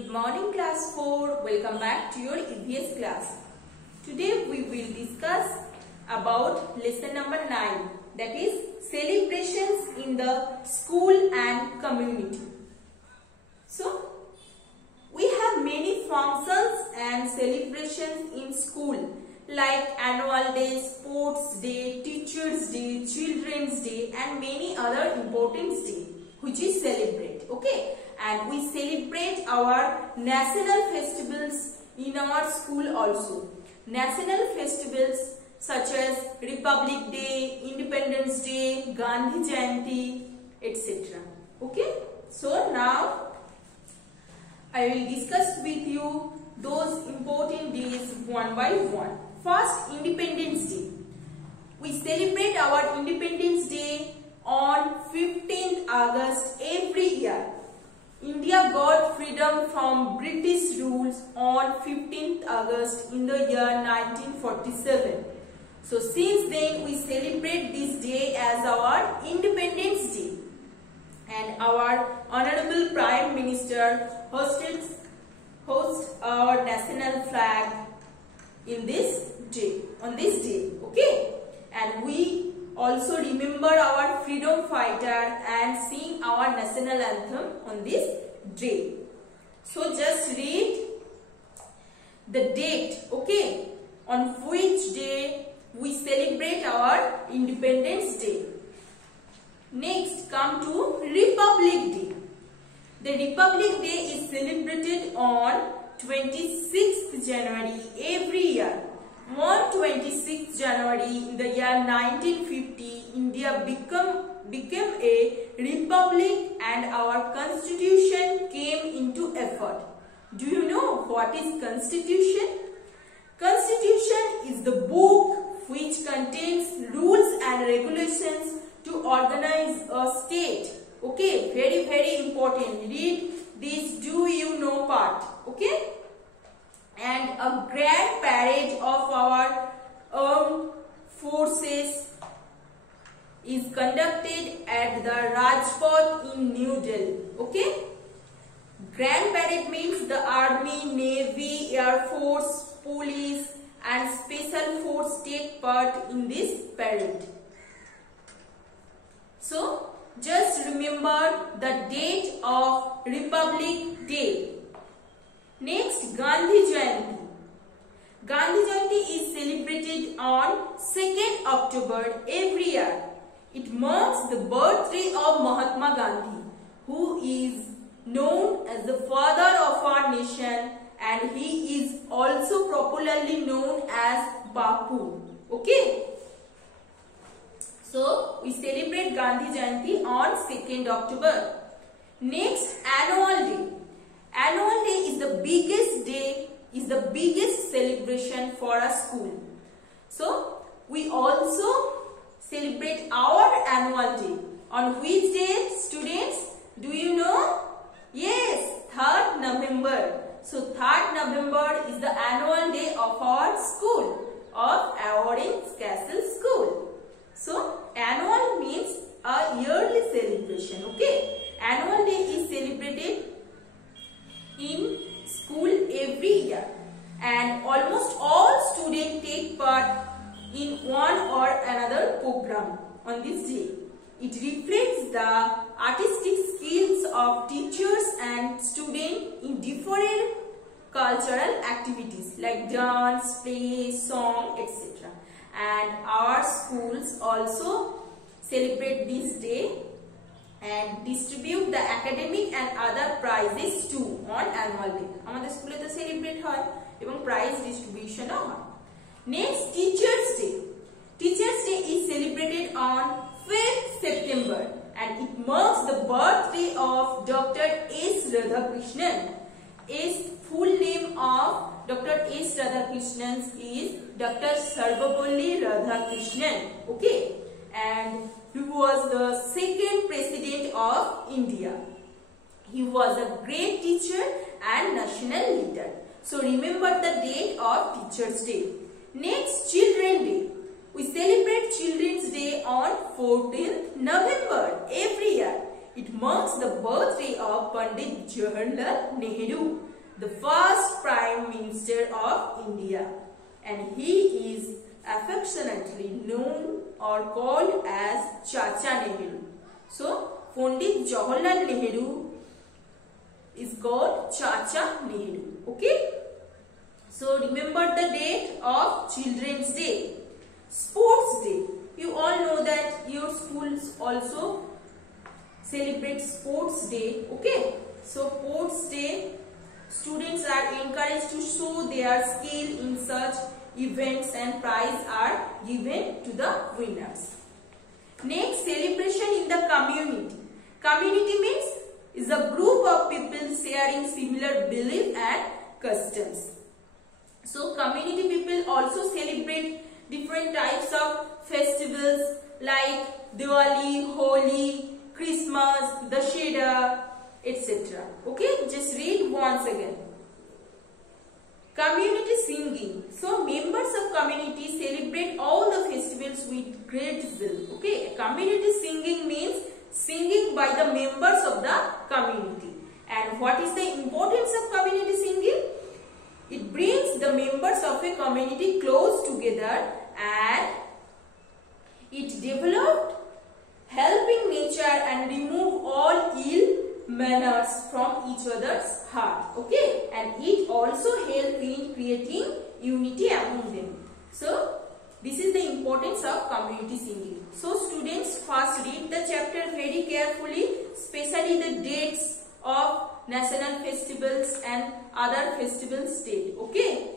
Good morning class 4. Welcome back to your EVS class. Today we will discuss about lesson number 9, that is celebrations in the school and community. So we have many functions and celebrations in school like annual day, sports day, teachers day, children's day and many other important days which we celebrate. Okay, and we celebrate our national festivals in our school also. National festivals such as Republic Day, Independence Day, Gandhi Jayanti, etc. Okay, so now I will discuss with you those important days one by one. First, Independence Day. We celebrate our Independence Day on 15th August every year. India got freedom from British rule on 15th August in the year 1947. So since then we celebrate this day as our Independence Day. And our Honorable Prime Minister hosts our national flag in this day, on this day. Okay, and we also remember our freedom fighter and sing our national anthem on this day. So just read the date, okay, on which day we celebrate our Independence Day. Next, come to Republic Day. The Republic Day is celebrated on 26th January every year. On 26th January in the year 1950, India became a republic and our constitution came into effect. Do you know what is constitution? Constitution is the book which contains rules and regulations to organize a state. Okay, very important. Read this do you know part. Okay, and a grand parade of our armed forces is conducted at the Rajpath in New Delhi. Okay, grand parade means the army, navy, air force, police and special force take part in this parade. So just remember the date of Republic Day. Next, Gandhi Jayanti. Gandhi Jayanti is celebrated on 2nd October every year. It marks the birthday of Mahatma Gandhi, who is known as the father of our nation, and he is also popularly known as Bapu. Okay. So we celebrate Gandhi Jayanti on 2nd October. Next, Annual Day. Annual Day is the biggest celebration for a school. So we also celebrate our annual day. On which day, students? Do you know? Yes, 3rd November. So 3rd November is the annual day of our school, of Orange Castle School. So annual means a yearly celebration. Okay, annual day is celebrated in school every year, and almost all students take part in one or another program on this day. It reflects the artistic skills of teachers and students in different cultural activities like dance, play, song, etc. And our schools also celebrate this day and distribute the academic and other prizes too on annual day. Amader school e to celebrate hoy ebong prize distribution o hoy. Next, Teachers Day. Teachers Day is celebrated on 5th September and it marks the birthday of Dr. S. Radhakrishnan. His full name of Dr. S. Radhakrishnan is Dr. Sarvapalli Radhakrishnan. Okay, and he was the 2nd president of India. He was a great teacher and national leader. So remember the date of Teachers Day. Next, Children's Day. We celebrate Children's Day on 14th November every year. It marks the birthday of Pandit Jawaharlal Nehru. the first Prime Minister of India, and he is affectionately known or called as Chacha Nehru. So, Pandit Jawaharlal Nehru is called Chacha Nehru. Okay? So, remember the date of Children's Day. Sports Day. You all know that your schools also celebrate Sports Day. Okay? So, Sports Day, students are encouraged to show their skill in such events and prizes are given to the winners. Next, celebration in the community. Community means is a group of people sharing similar beliefs and customs. So, community people also celebrate different types of festivals like Diwali, Holi, Christmas, Dussehra, etc. Okay, just read once again. Community singing. So, members of community celebrate all the festivals with great zeal. Okay, community singing means singing by the members of the community. And what is the importance of community singing? It brings the members of a community close together and it developed helping nature and remove all ill manners from each other's heart. Okay, and it also helps in creating unity among them. So, this is the importance of community singing. So, students, first read the chapter very carefully, especially the dates of national festivals and other festivals date. Okay.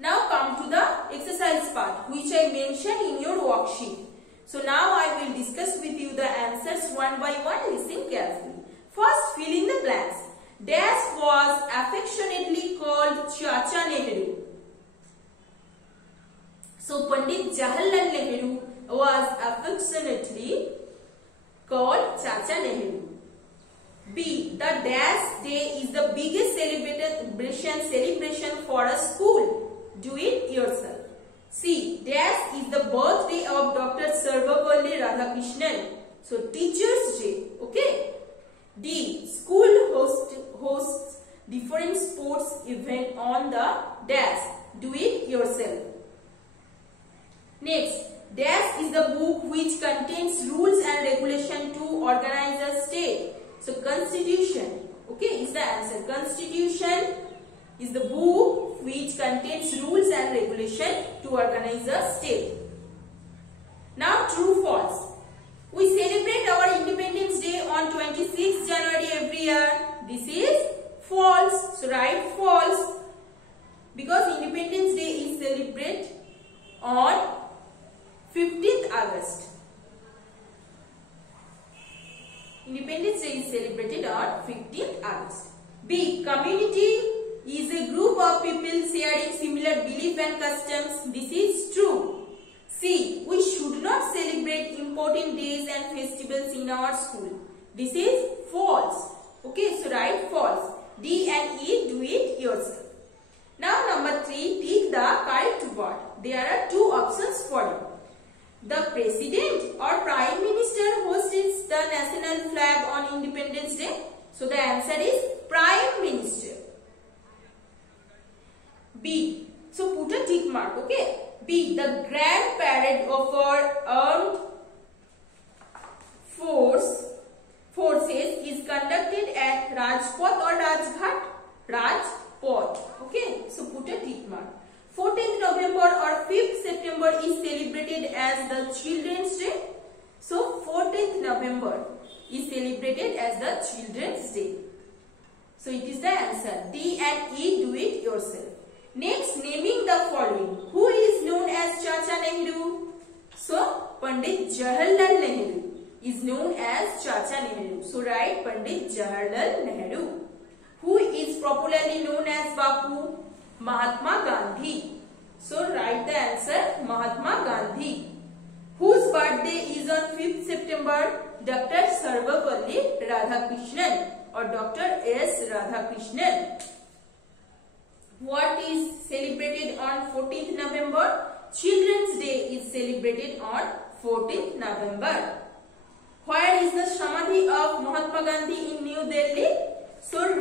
Now come to the exercise part, which I mentioned in your worksheet. So now I will discuss with you the answers one by one. Listen carefully. First, fill in the blanks. Dash was affectionately called Chacha Nehru. So Pandit Jawaharlal Nehru was affectionately called Chacha Nehru. B. The dash day is the biggest celebration for a school. Do it yourself. C. Dash is the birthday of Dr. Sarvepalli Radhakrishnan. So, Teachers' Day. Okay. D. School hosts different sports event on the dash. Do it yourself. Next, dash is the book which contains rules and regulation to organize a state. So, Constitution. Okay, is the answer. Constitution is the book which contains rules and regulation to organize a state. Now, true false. We celebrate our Independence Day on 26th January every year. This is false. So, write false. Because Independence Day is celebrated on 15th August. Independence Day is celebrated on 15th August. B. Community is a group of people sharing similar beliefs and customs. This is true. C. We should not celebrate important days and festivals in our school. This is false. Okay, so write false. D and E, do it yourself. Now number 3, take the correct word. There are two options for you. The President or Prime Minister hosts the national flag on Independence Day. So the answer is Prime Minister. B. So put a tick mark, okay. B. The Grand Parade of our armed forces is conducted at Rajpath or Rajghat? Rajpath. Okay. So put a tick mark. 14th November or 5th September is celebrated as the Children's Day. So 14th November is celebrated as the Children's Day. So it is the answer. D and E, do it yourself. Next, naming the following. Who is known as Chacha Nehru? So Pandit Jawaharlal Nehru is known as Chacha Nehru. So write Pandit Jawaharlal Nehru. Who is popularly known as Bapu? Mahatma Gandhi. So write the answer Mahatma Gandhi. Whose birthday is on 5th September? Dr. Sarvepalli Radhakrishnan or Dr. S. Radhakrishnan. What is celebrated on 14th November? Children's Day is celebrated on 14th November. Where is the Samadhi of Mahatma Gandhi in New Delhi? So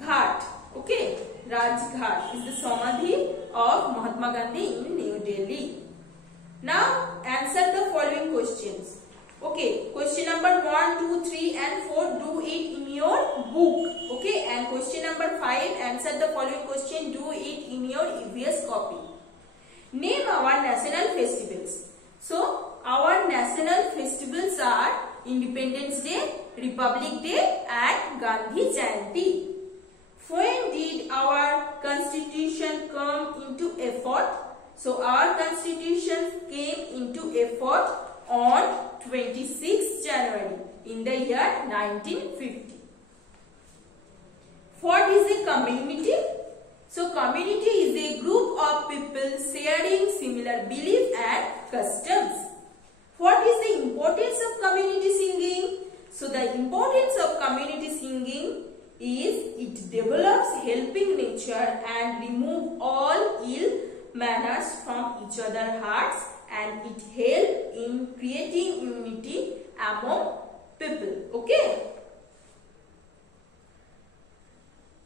Ghat. Okay, Rajghat is the Samadhi of Mahatma Gandhi in New Delhi. Now answer the following questions. Okay, question number 1, 2, 3 and 4 do it in your book. Okay, and question number 5 answer the following question, do it in your EVS copy. Name our national festivals. So our national festivals are Independence Day, Republic Day and Gandhi Jayanti. When did our constitution come into effort? So our constitution came into effort on 26th January in the year 1950. What is a community? So community is a group of people sharing similar beliefs and customs. What is the importance of community singing? So the importance of community singing is it develops helping nature and remove all ill manners from each other's hearts, and it helps in creating unity among people. Okay.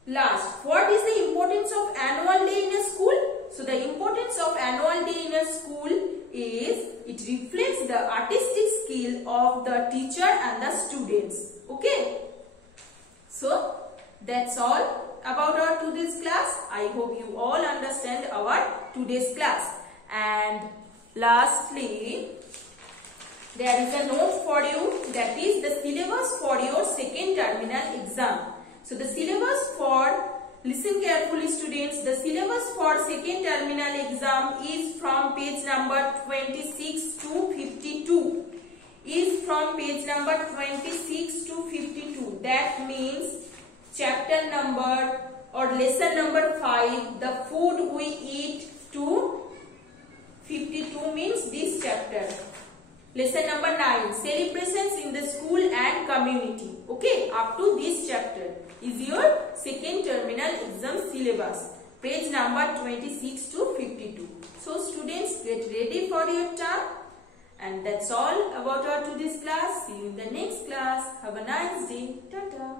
Last, what is the importance of annual day in a school? So the importance of annual day in a school is it reflects the artistic skill of the teacher and the students. Okay. So that's all about our today's class. I hope you all understand our today's class. And lastly, there is a note for you, that is the syllabus for your second terminal exam. So the syllabus for, listen carefully students, the syllabus for second terminal exam is from page number 26 to 52. Is from page number 26 to 52. That means chapter number or lesson number 5, the food we eat, to 52 means this chapter. Lesson number 9, celebrations in the school and community. Okay, up to this chapter is your second terminal exam syllabus. Page number 26 to 52. So students, get ready for your term. And that's all about our today's class. See you in the next class. Have a nice day. Tata.